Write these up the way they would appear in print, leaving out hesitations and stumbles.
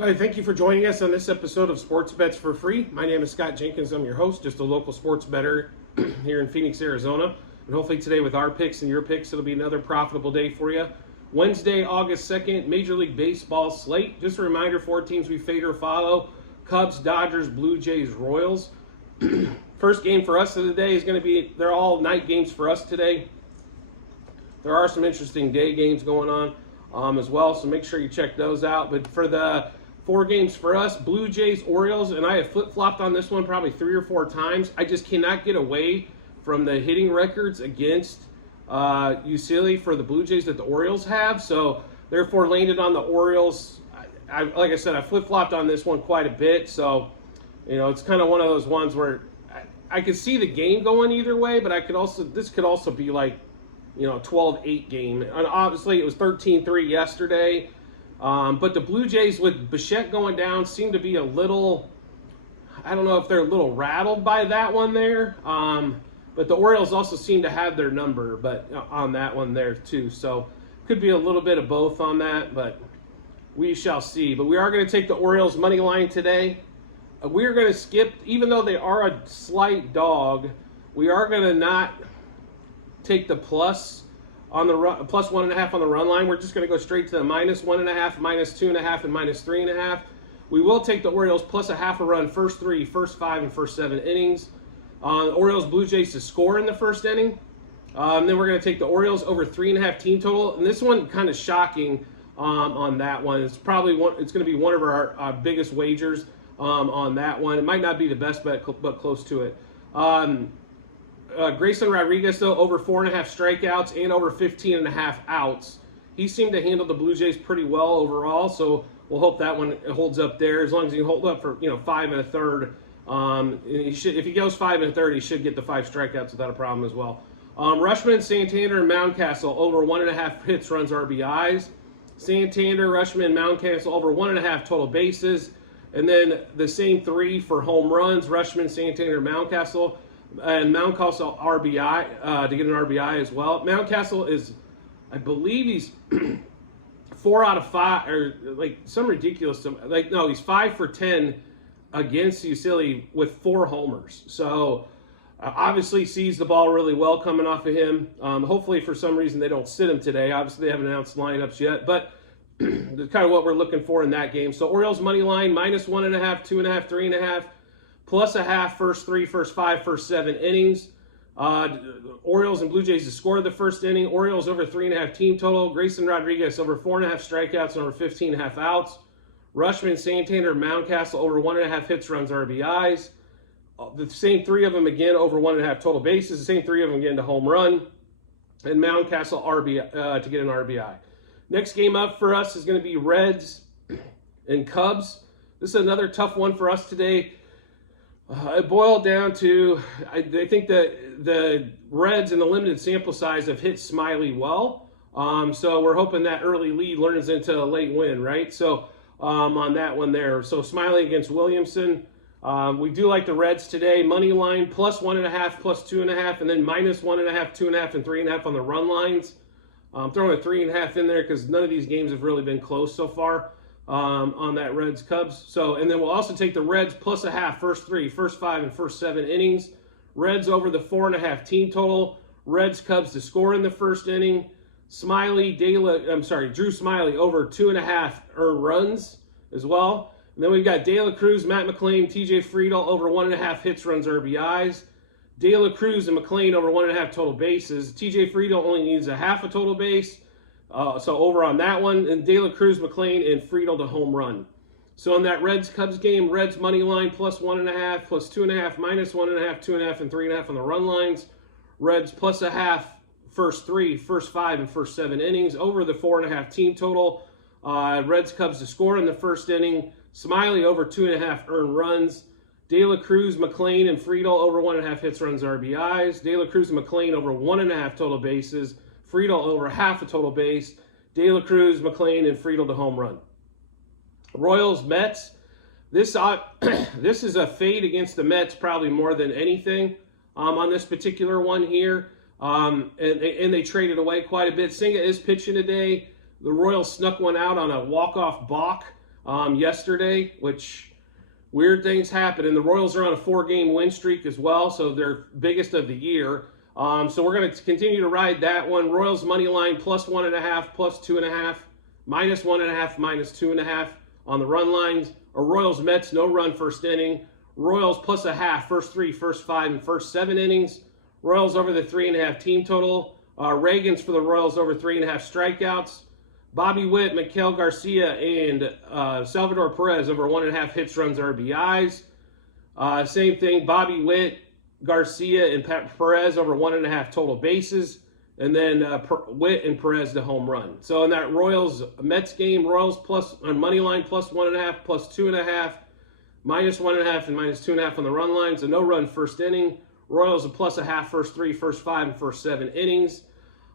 Hi, thank you for joining us on this episode of Sports Bets for Free. My name is Scott Jenkins. I'm your host, just a local sports bettor here in Phoenix, Arizona. And hopefully today with our picks and your picks, it'll be another profitable day for you. Wednesday, August 2nd, Major League Baseball slate. Just a reminder, 4 teams we fade or follow: Cubs, Dodgers, Blue Jays, Royals. First game for us of the day is going to be, they're all night games for us today. There are some interesting day games going on as well, so make sure you check those out. But for the 4 games for us, Blue Jays, Orioles, and I have flip-flopped on this one probably 3 or 4 times. I just cannot get away from the hitting records against UCLA for the Blue Jays that the Orioles have, so therefore landed on the Orioles. Like I said, I flip-flopped on this one quite a bit, so it's kind of one of those ones where I could see the game going either way, but this could also be like 12-8 game. And obviously it was 13-3 yesterday. But the Blue Jays, with Bichette going down, seem to be a little, I don't know if they're a little rattled by that one there. But the Orioles also seem to have their number on that one there too. So could be a little bit of both on that, but we shall see. But we are going to take the Orioles money line today. We're going to skip, even though they are a slight dog, we are going to not take the plus on the plus 1.5 on the run line. We're just going to go straight to the -1.5, -2.5, and -3.5. We will take the Orioles plus a half a run first 3, first 5, and first 7 innings. Orioles Blue Jays to score in the first inning. Then we're going to take the Orioles over 3.5 team total. And this one kind of shocking on that one. It's probably it's going to be one of our biggest wagers on that one. It might not be the best bet, but close to it. Grayson Rodriguez, though, over 4.5 strikeouts and over 15.5 outs. He seemed to handle the Blue Jays pretty well overall, so we'll hope that one holds up there. As long as he can hold up for 5 1/3, if he goes 5 1/3, he should get the 5 strikeouts without a problem as well. Rutschman, Santander, and Mountcastle over 1.5 hits, runs, RBIs. Santander, Rutschman, Mountcastle over 1.5 total bases, and then the same 3 for home runs: Rutschman, Santander, Mountcastle. And Mountcastle RBI to get an RBI as well. Mountcastle is, I believe he's 4 out of 5, or like some ridiculous. He's 5 for 10 against UCLA with 4 homers. So obviously sees the ball really well coming off of him. Hopefully for some reason they don't sit him today. Obviously they haven't announced lineups yet, but that's kind of what we're looking for in that game. So Orioles money line -1.5, 2.5, 3.5. Plus a half, first 3, first 5, first 7 innings. Orioles and Blue Jays to score the first inning. Orioles over 3.5 team total. Grayson Rodriguez over 4.5 strikeouts and over 15.5 outs. Rutschman, Santander, Mountcastle over 1.5 hits, runs, RBIs. The same 3 of them again over 1.5 total bases. The same 3 of them getting to home run. And Mountcastle RBI to get an RBI. Next game up for us is going to be Reds and Cubs. This is another tough one for us today. It boiled down to, I think that the Reds in the limited sample size have hit Smiley well. So we're hoping that early lead learns into a late win, right? So on that one there. So Smiley against Williamson. We do like the Reds today. Money line plus 1.5, plus 2.5, and then -1.5, 2.5, and 3.5 on the run lines. I'm throwing a 3.5 in there because none of these games have really been close so far. On that Reds Cubs. So, and then we'll also take the Reds plus a half, first 3, first 5, and first 7 innings. Reds over the 4.5 team total. Reds Cubs to score in the first inning. Drew Smiley over 2.5 earned runs as well. And then we've got De La Cruz, Matt McLain, TJ Friedl over 1.5 hits, runs, RBIs. De La Cruz and McLain over 1.5 total bases. TJ Friedl only needs a half a total base. So over on that one, and De La Cruz, McLain, and Friedl to home run. So in that Reds-Cubs game, Reds money line plus 1.5, plus 2.5, -1.5, 2.5, and 3.5 on the run lines. Reds plus a half, first 3, first 5, and first 7 innings over the 4.5 team total. Reds-Cubs to score in the first inning. Smiley over 2.5 earned runs. De La Cruz, McLain, and Friedl over 1.5 hits, runs, RBIs. De La Cruz and McLain over 1.5 total bases. Friedl over half a total base. De La Cruz, McLain, and Friedl to home run. Royals, Mets. This is a fade against the Mets probably more than anything on this particular one here. And they traded away quite a bit. Senga is pitching today. The Royals snuck one out on a walk-off balk yesterday, which weird things happen. And the Royals are on a 4-game win streak as well, so they're biggest of the year. So we're going to continue to ride that one. Royals money line plus 1.5, plus 2.5, minus 1.5, minus 2.5 on the run lines. Or Royals Mets no run first inning. Royals plus a half first 3, first 5, and first 7 innings. Royals over the 3.5 team total. Reagan's for the Royals over 3.5 strikeouts. Bobby Witt, Miguel Garcia, and Salvador Perez over 1.5 hits, runs, RBIs. Same thing, Bobby Witt, Garcia, and Perez over 1.5 total bases. And then Witt and Perez the home run. So in that Royals-Mets game, Royals plus on money line plus 1.5, plus 2.5, minus 1.5, and minus 2.5 on the run lines. A no-run first inning. Royals a plus a half first 3, first 5, and first 7 innings.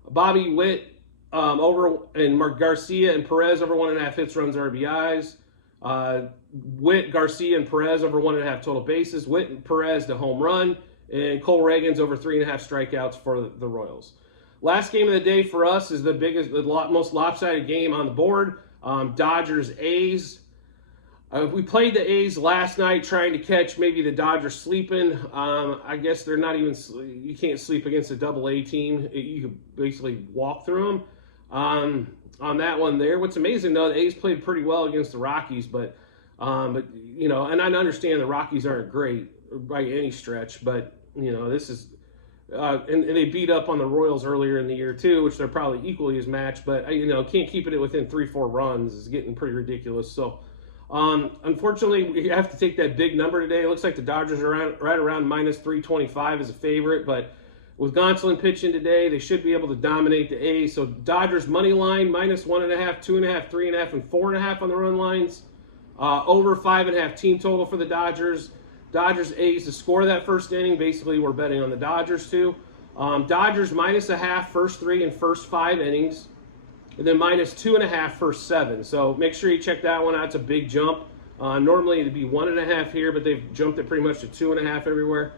Bobby Witt over and Mark Garcia and Perez over 1.5 hits, runs, RBIs. Witt, Garcia, and Perez over 1.5 total bases. Witt and Perez the home run. And Cole Reagan's over 3.5 strikeouts for the Royals. Last game of the day for us is the most lopsided game on the board. Dodgers-A's. We played the A's last night trying to catch maybe the Dodgers sleeping. I guess they're not even, you can't sleep against a AA team. You can basically walk through them on that one there. What's amazing though, the A's played pretty well against the Rockies, but you know, and I understand the Rockies aren't great by any stretch, but you know, this is, and they beat up on the Royals earlier in the year too, which they're probably equally as matched, but you know, can't keep it within 3-4 runs is getting pretty ridiculous. So unfortunately, we have to take that big number today. It looks like the Dodgers are right around minus 325 as a favorite, but with Gonsolin pitching today, they should be able to dominate the A's. So Dodgers money line minus 1.5, 2.5, 3.5, and 4.5 on the run lines. Over 5.5 team total for the Dodgers. Dodgers A's to score that first inning. Basically, we're betting on the Dodgers too. Dodgers minus a half first 3 and first 5 innings. And then minus 2.5 first 7. So make sure you check that one out. It's a big jump. Normally it'd be 1.5 here, but they've jumped it pretty much to 2.5 everywhere.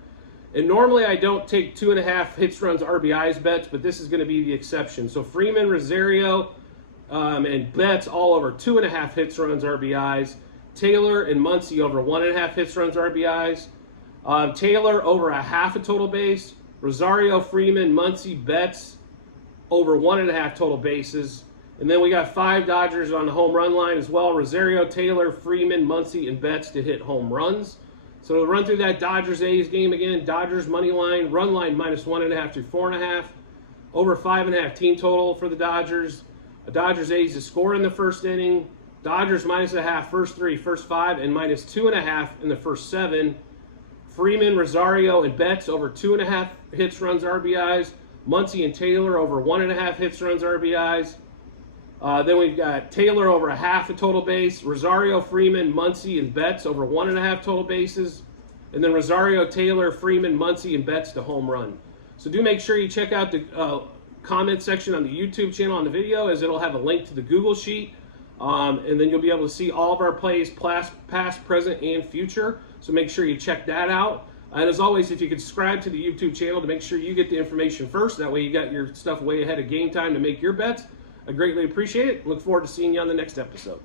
And normally I don't take 2.5 hits, runs, RBIs bets, but this is going to be the exception. So Freeman, Rosario, and Betts all over 2.5 hits, runs, RBIs. Taylor and Muncy over 1.5 hits, runs, RBIs. Taylor over a half a total base. Rosario, Freeman, Muncy, Betts over 1.5 total bases. And then we got 5 Dodgers on the home run line as well. Rosario, Taylor, Freeman, Muncy, and Betts to hit home runs. So to run through that Dodgers-A's game again, Dodgers money line, run line minus 1.5 through 4.5. Over 5.5 team total for the Dodgers. Dodgers-A's to score in the first inning. Dodgers minus a half first 3, first 5, and minus 2.5 in the first 7. Freeman, Rosario, and Betts over 2.5 hits, runs, RBIs. Muncy and Taylor over 1.5 hits, runs, RBIs. Then we've got Taylor over a half a total base. Rosario, Freeman, Muncy, and Betts over 1.5 total bases. And then Rosario, Taylor, Freeman, Muncy, and Betts to home run. So do make sure you check out the comment section on the YouTube channel on the video, as it'll have a link to the Google Sheet. And then you'll be able to see all of our plays, past, present, and future. So make sure you check that out. And as always, if you could subscribe to the YouTube channel to make sure you get the information first, that way you got your stuff way ahead of game time to make your bets. I greatly appreciate it. Look forward to seeing you on the next episode.